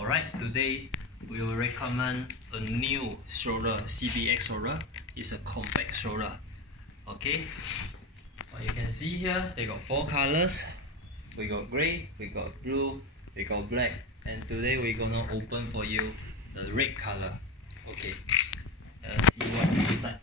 Alright, today we will recommend a new stroller, CBX stroller. It's a compact stroller. Okay, what you can see here, they got 4 colors. We got grey, we got blue, we got black, and today we're gonna open for you the red color. Okay, let's see what's inside.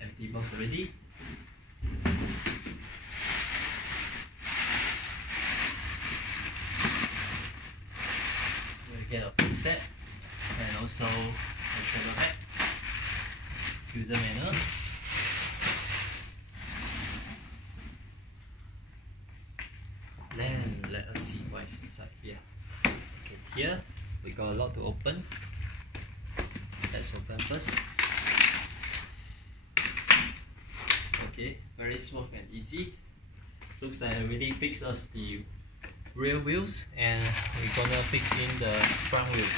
Empty box already. We get a full set and also a travel bag, user manual. Then let us see what is inside here. Okay, here we got a lot to open. Let's open first. Okay, very smooth and easy. Looks like I already fixed us the rear wheels, and we're gonna fix in the front wheels.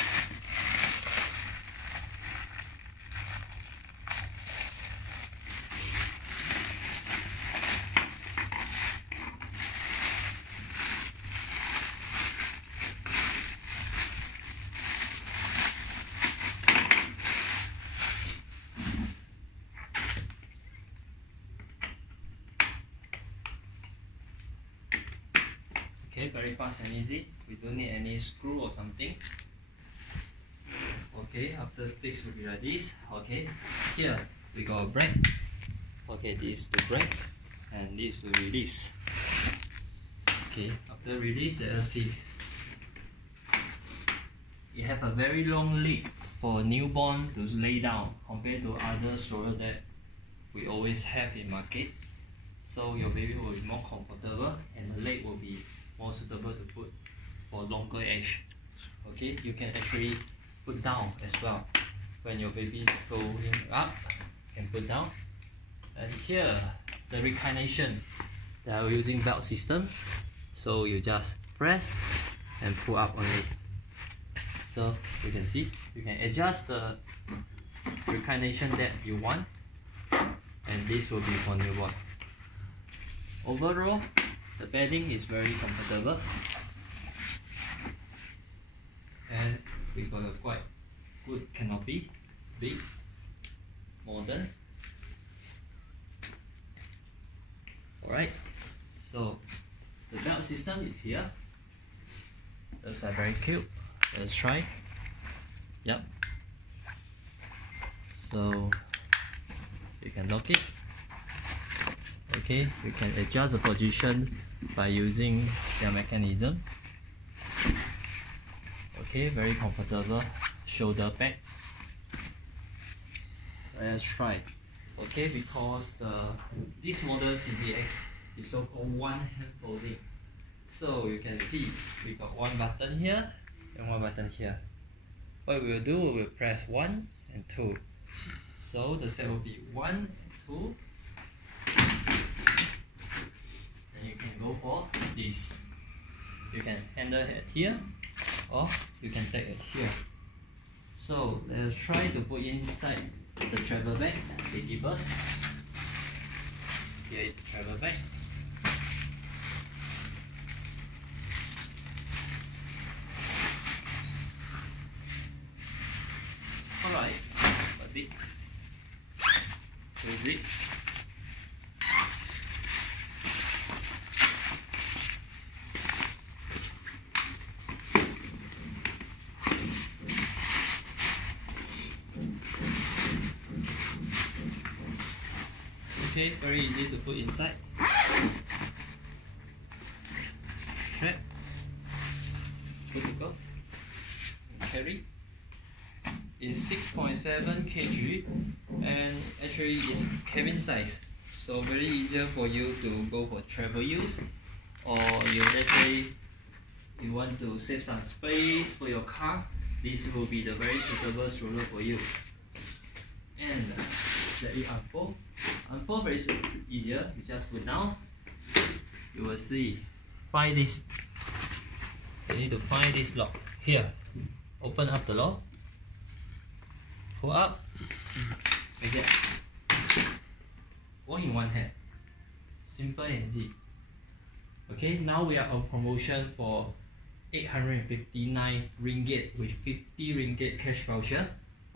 Okay, very fast and easy. We don't need any screw or something. Okay, after fix will be like this. Okay, here we got a brake. Okay, this is the brake and this is the release. Okay, after release, let us see. You have a very long leg for a newborn to lay down compared to other strollers that we always have in market. So your baby will be more comfortable and the leg will be more suitable to put for longer age. Okay, you can actually put down as well. When your baby is going up, you can put down. And here, the reclination, they are using belt system. So you just press and pull up only. So you can see, you can adjust the reclination that you want. And this will be for newborn. Overall, the bedding is very comfortable, and we got a quite good canopy, big, modern. Alright, so the belt system is here. Those are very cute. Let's try. Yep. So you can lock it. Okay, you can adjust the position by using their mechanism. Okay, very comfortable shoulder pad. Let's try. Okay, because this model CBX is so-called one-hand folding. So you can see we got one button here and one button here. What we will do, we will press 1 and 2. So the step will be 1 and 2. And you can go for this. You can handle it here, or you can take it here. So let's try to put inside the travel bag they give us. Here is the travel bag. Alright, a bit. Close it. Okay, very easy to put inside. Strap. Good to go. Carry. It's 6.7 kg and actually it's cabin size. So very easier for you to go for travel use, or you want to save some space for your car. This will be the very suitable stroller for you. And let it unfold. Unfold very easier. You just put down. You will see. Find this. You need to find this lock here. Open up the lock. pull up, like that. All in one hand. Simple and easy. Okay, now we are on promotion for 859 ringgit with 50 ringgit cash voucher.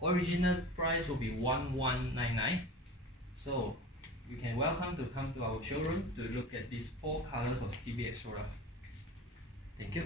Original price will be 1199. So you can come to our showroom to look at these 4 colors of CBX Stroller. Thank you.